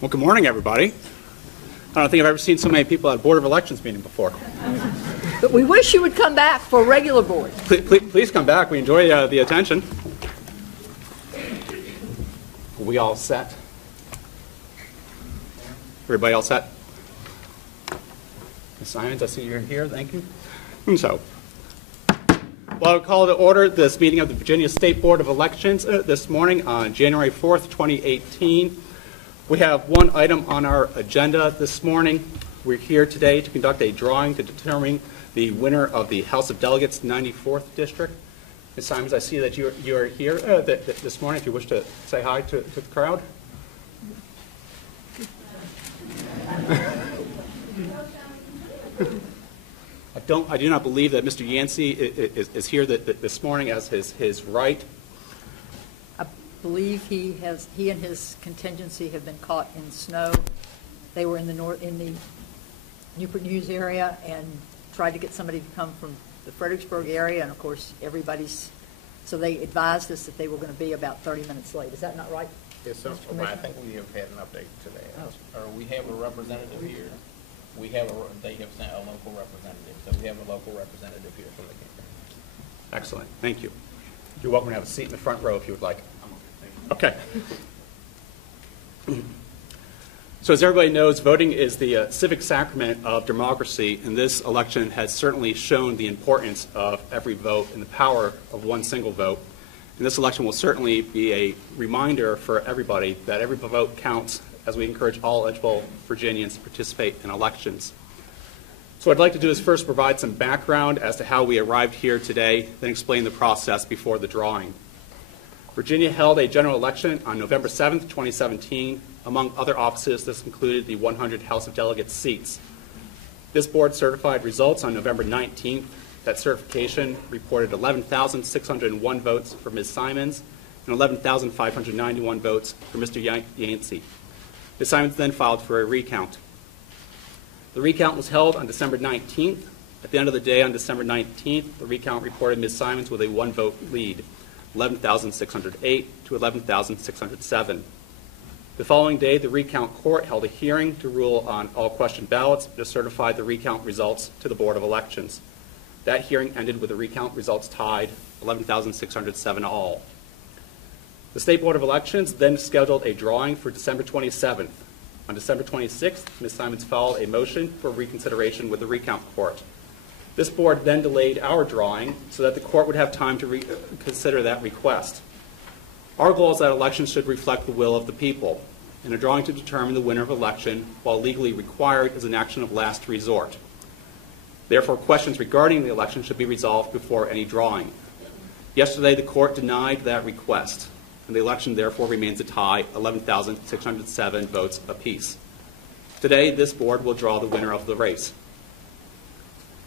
Well, good morning, everybody. I don't think I've ever seen so many people at a Board of Elections meeting before. But we wish you would come back for a regular board. Please come back. We enjoy the attention. Are we all set? Everybody all set? Ms. Simons, I see you're here. Thank you. And so, well, I'll call to order this meeting of the Virginia State Board of Elections this morning on January 4th, 2018. We have one item on our agenda this morning. We're here today to conduct a drawing to determine the winner of the House of Delegates 94th District. Ms. Simons, I see that you are here this morning. If you wish to say hi to the crowd. I do not believe that Mr. Yancey is here this morning as his right. I believe he and his contingency have been caught in snow. They were in the Newport News area and tried to get somebody to come from the Fredericksburg area, and of course so they advised us that they were going to be about 30 minutes late. Is that not right? Yes, sir. Well, I think we have had an update today. Oh. Or we have a representative here. They have sent a local representative, so we have a local representative here from the campaign. Excellent. Thank you. You're welcome to have a seat in the front row if you would like. Okay. So as everybody knows, voting is the civic sacrament of democracy, and this election has certainly shown the importance of every vote and the power of one single vote. And this election will certainly be a reminder for everybody that every vote counts, as we encourage all eligible Virginians to participate in elections. So what I'd like to do is first provide some background as to how we arrived here today, then explain the process before the drawing. Virginia held a general election on November 7th, 2017. Among other offices, this included the 100 House of Delegates seats. This board certified results on November 19th. That certification reported 11,601 votes for Ms. Simons and 11,591 votes for Mr. Yancey. Ms. Simons then filed for a recount. The recount was held on December 19th. At the end of the day on December 19th, the recount reported Ms. Simons with a one-vote lead, 11,608 to 11,607. The following day, the recount court held a hearing to rule on all question ballots to certify the recount results to the Board of Elections. That hearing ended with the recount results tied, 11,607 all. The State Board of Elections then scheduled a drawing for December 27th. On December 26th, Ms. Simons filed a motion for reconsideration with the recount court. This board then delayed our drawing so that the court would have time to reconsider that request. Our goal is that elections should reflect the will of the people, and a drawing to determine the winner of election, while legally required, is an action of last resort. Therefore, questions regarding the election should be resolved before any drawing. Yesterday, the court denied that request, and the election therefore remains a tie, 11,607 votes apiece. Today, this board will draw the winner of the race.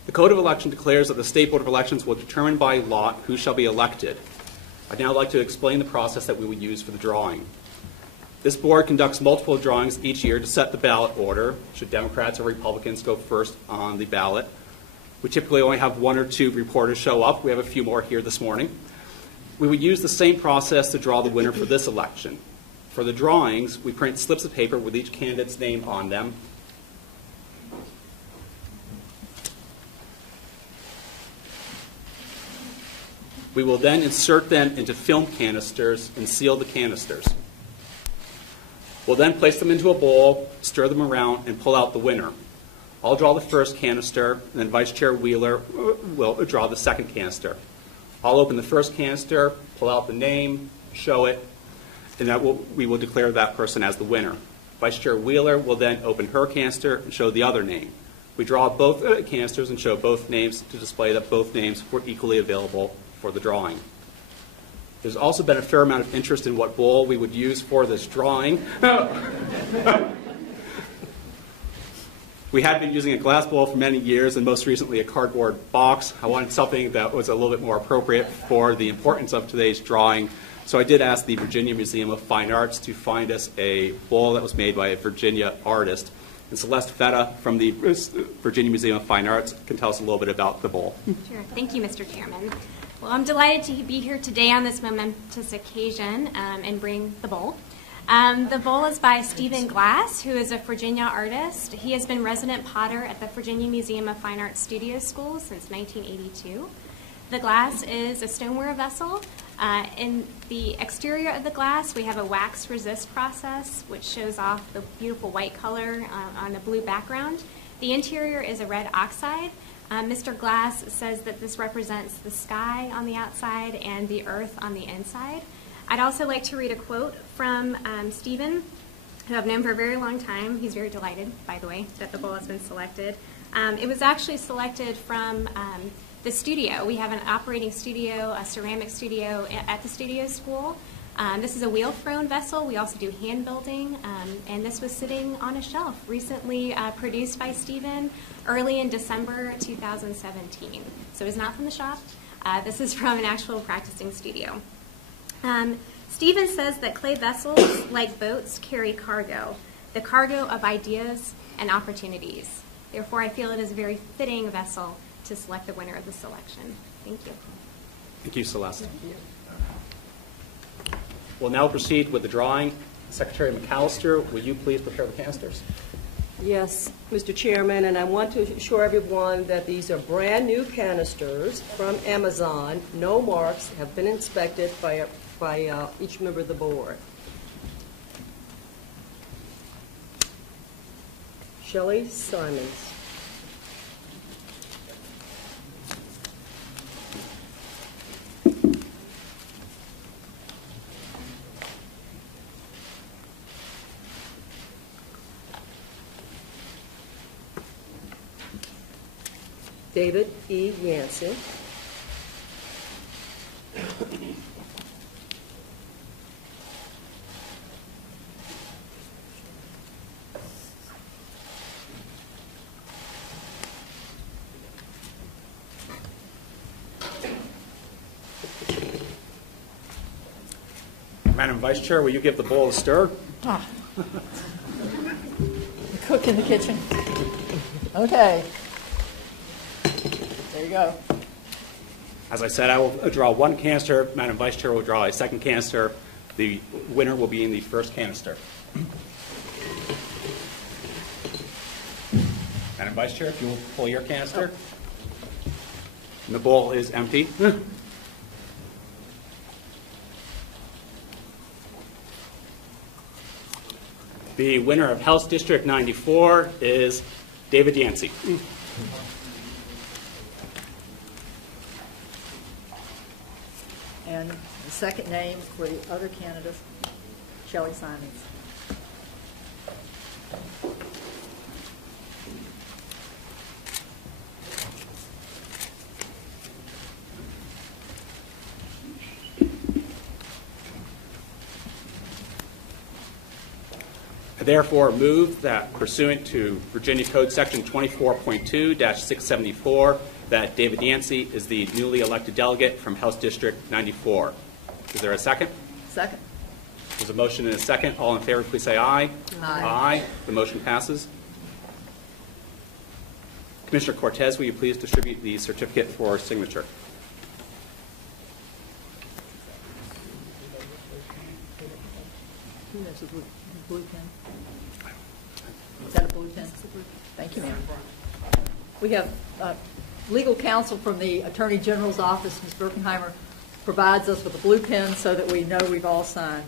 The Code of Election declares that the State Board of Elections will determine by lot who shall be elected. I'd now like to explain the process that we would use for the drawing. This board conducts multiple drawings each year to set the ballot order, should Democrats or Republicans go first on the ballot. We typically only have one or two reporters show up. We have a few more here this morning. We would use the same process to draw the winner for this election. For the drawings, we print slips of paper with each candidate's name on them. We will then insert them into film canisters and seal the canisters. We'll then place them into a bowl, stir them around, and pull out the winner. I'll draw the first canister, and then Vice Chair Wheeler will draw the second canister. I'll open the first canister, pull out the name, show it, and we will declare that person as the winner. Vice Chair Wheeler will then open her canister and show the other name. We draw both canisters and show both names to display that both names were equally available for the drawing. There's also been a fair amount of interest in what bowl we would use for this drawing. We had been using a glass bowl for many years, and most recently a cardboard box. I wanted something that was a little bit more appropriate for the importance of today's drawing. So I did ask the Virginia Museum of Fine Arts to find us a bowl that was made by a Virginia artist. And Celeste Feta from the Virginia Museum of Fine Arts can tell us a little bit about the bowl. Sure. Thank you, Mr. Chairman. Well, I'm delighted to be here today on this momentous occasion and bring the bowl. The bowl is by Stephen Glass, who is a Virginia artist. He has been resident potter at the Virginia Museum of Fine Arts Studio School since 1982. The glass is a stoneware vessel. In the exterior of the glass, we have a wax resist process, which shows off the beautiful white color on a blue background. The interior is a red oxide. Mr. Glass says that this represents the sky on the outside and the earth on the inside. I'd also like to read a quote from Stephen, who I've known for a very long time. He's very delighted, by the way, that the bowl has been selected. It was actually selected from the studio. We have an operating studio, a ceramic studio at the studio school. This is a wheel-thrown vessel. We also do hand building, and this was sitting on a shelf, recently produced by Stephen early in December 2017. So it's not from the shop. This is from an actual practicing studio. Stephen says that clay vessels, like boats, carry cargo, the cargo of ideas and opportunities. Therefore, I feel it is a very fitting vessel to select the winner of the selection. Thank you. Thank you, Celeste. We'll now proceed with the drawing. Secretary McAllister, will you please prepare the canisters? Yes, Mr. Chairman, and I want to assure everyone that these are brand-new canisters from Amazon. No marks, have been inspected by each member of the board. Shelley Simons. David E. Yancey. Madam Vice Chair, will you give the bowl a stir? Cook in the kitchen. Okay. There you go. As I said, I will draw one canister. Madam Vice Chair will draw a second canister. The winner will be in the first canister. Madam Vice Chair, if you will pull your canister. And the bowl is empty. The winner of House District 94 is David Yancey. And the second name for the other candidate, Shelley Simons. I therefore move that pursuant to Virginia Code Section 24.2-674, that David Yancey is the newly elected delegate from House District 94. Is there a second? Second. There's a motion and a second. All in favor, please say aye. Aye. Aye. The motion passes. Commissioner Cortez, will you please distribute the certificate for signature? Who has a blue pen? Is that a blue pen? Thank you, ma'am. We have legal counsel from the Attorney General's office, Ms. Birkenheimer, provides us with a blue pen so that we know we've all signed.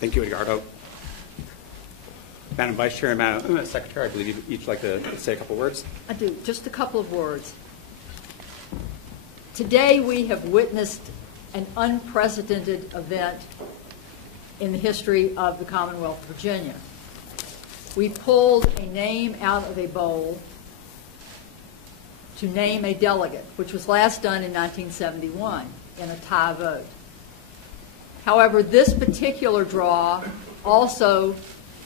Thank you, Edgardo. Madam Vice Chair and Madam Secretary, I believe you'd each like to say a couple words. I do. Just a couple of words. Today we have witnessed an unprecedented event in the history of the Commonwealth of Virginia. We pulled a name out of a bowl to name a delegate, which was last done in 1971 in a tie vote. However, this particular draw also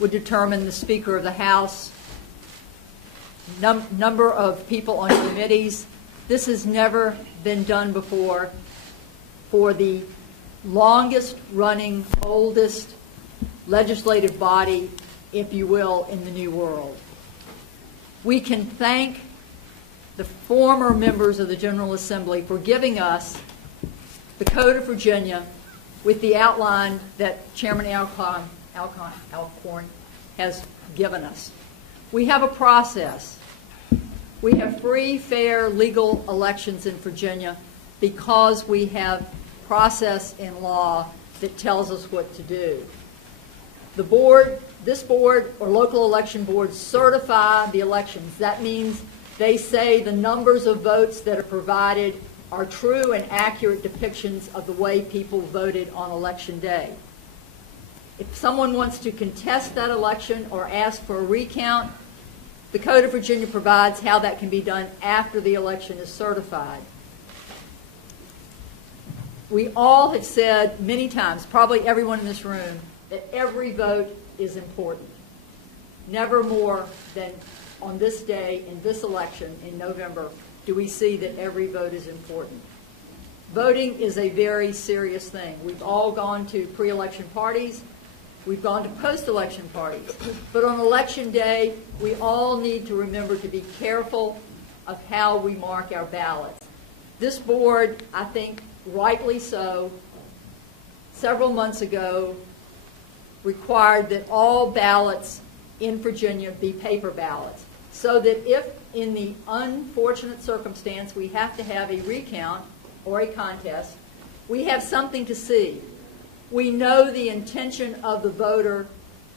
would determine the Speaker of the House, number of people on committees. This has never been done before for the longest running, oldest legislative body, if you will, in the New World. We can thank the former members of the General Assembly for giving us the Code of Virginia with the outline that Chairman Alcorn has given us. We have a process. We have free, fair, legal elections in Virginia because we have process in law that tells us what to do. The board, this board or local election boards certify the elections. That means they say the numbers of votes that are provided are true and accurate depictions of the way people voted on election day. If someone wants to contest that election or ask for a recount, the Code of Virginia provides how that can be done after the election is certified. We all have said many times, probably everyone in this room, that every vote is important. Never more than on this day in this election in November do we see that every vote is important. Voting is a very serious thing. We've all gone to pre-election parties. We've gone to post-election parties. But on election day, we all need to remember to be careful of how we mark our ballots. This board, I think rightly so, several months ago required that all ballots in Virginia be paper ballots, so that if in the unfortunate circumstance we have to have a recount or a contest, we have something to see. We know the intention of the voter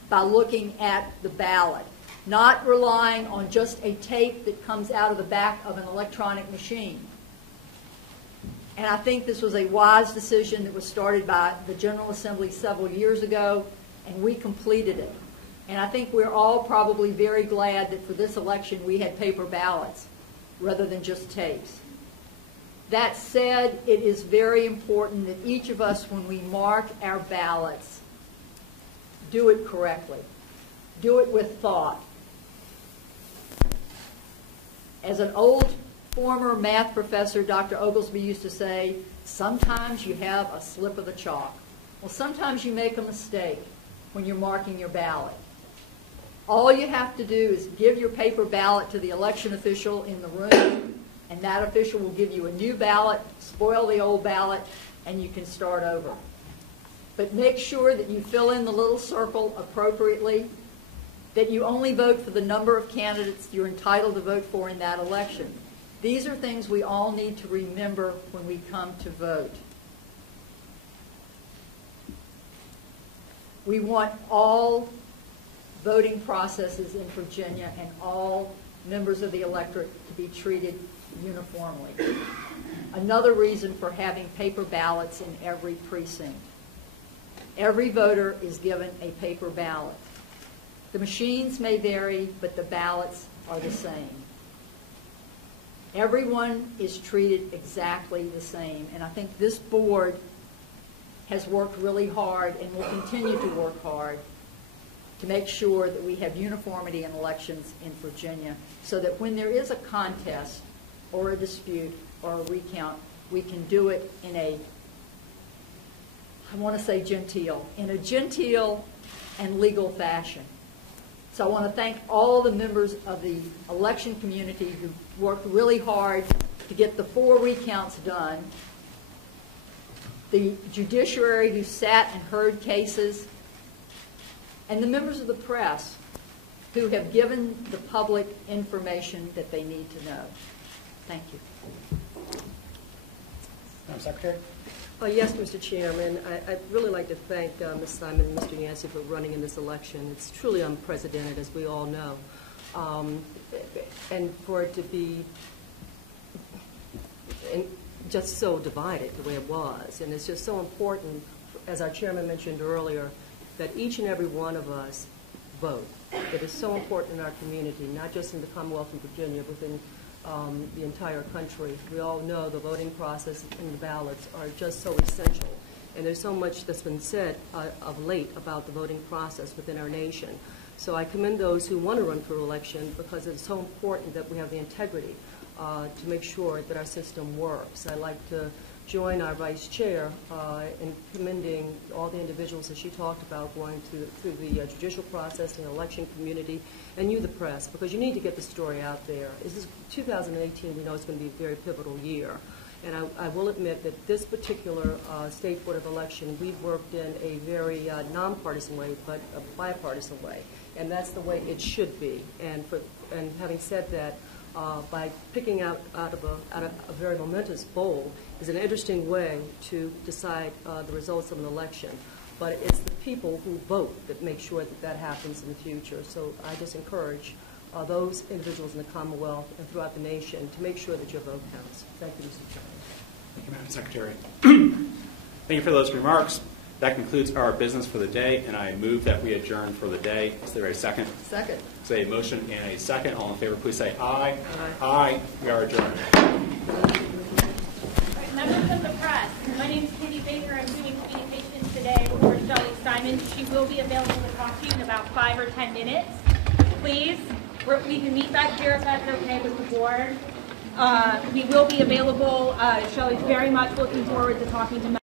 by looking at the ballot, not relying on just a tape that comes out of the back of an electronic machine. And I think this was a wise decision that was started by the General Assembly several years ago, and we completed it. And I think we're all probably very glad that for this election we had paper ballots rather than just tapes. That said, it is very important that each of us, when we mark our ballots, do it correctly. Do it with thought. As an old former math professor, Dr. Oglesby, used to say, sometimes you have a slip of the chalk. Well, sometimes you make a mistake when you're marking your ballot. All you have to do is give your paper ballot to the election official in the room, and that official will give you a new ballot, spoil the old ballot, and you can start over. But make sure that you fill in the little circle appropriately, that you only vote for the number of candidates you're entitled to vote for in that election. These are things we all need to remember when we come to vote. We want all voting processes in Virginia and all members of the electorate to be treated uniformly. Another reason for having paper ballots in every precinct. Every voter is given a paper ballot. The machines may vary, but the ballots are the same. Everyone is treated exactly the same, and I think this board has worked really hard and will continue to work hard to make sure that we have uniformity in elections in Virginia, so that when there is a contest or a dispute or a recount, we can do it in a, I want to say genteel, in a genteel and legal fashion. So I want to thank all the members of the election community who worked really hard to get the 4 recounts done, the judiciary who sat and heard cases, and the members of the press who have given the public information that they need to know. Thank you. Madam Secretary? Yes, Mr. Chairman. I'd really like to thank Ms. Simon and Mr. Yancey for running in this election. It's truly unprecedented, as we all know. And for it to be just so divided the way it was. And it's just so important, as our chairman mentioned earlier, that each and every one of us vote. It is so important in our community, not just in the Commonwealth of Virginia, but in the entire country. We all know the voting process and the ballots are just so essential. And there's so much that's been said of late about the voting process within our nation. So I commend those who want to run for election because it's so important that we have the integrity to make sure that our system works. I'd like to join our vice chair in commending all the individuals that she talked about going through the judicial process and the election community, and you, the press, because you need to get the story out there. This is 2018. We know it's going to be a very pivotal year. And I will admit that this particular State Board of Election, we've worked in a very nonpartisan way, but a bipartisan way. And that's the way it should be. And having said that, by picking out of a very momentous bowl is an interesting way to decide the results of an election. But it's the people who vote that make sure that that happens in the future. So I just encourage those individuals in the Commonwealth and throughout the nation to make sure that your vote counts. Thank you, Mr. Chairman. Thank you, Madam Secretary. Thank you for those remarks. That concludes our business for the day, and I move that we adjourn for the day. Is there a second? Second. Say a motion and a second. All in favor, please say aye. Aye. Aye. We are adjourned. Members of the press, my name is Katie Baker. I'm doing communications today for Shelley Simon. She will be available to talk to you in about 5 or 10 minutes. Please, we can meet back here if that's okay with the board. We will be available. Shelley's very much looking forward to talking to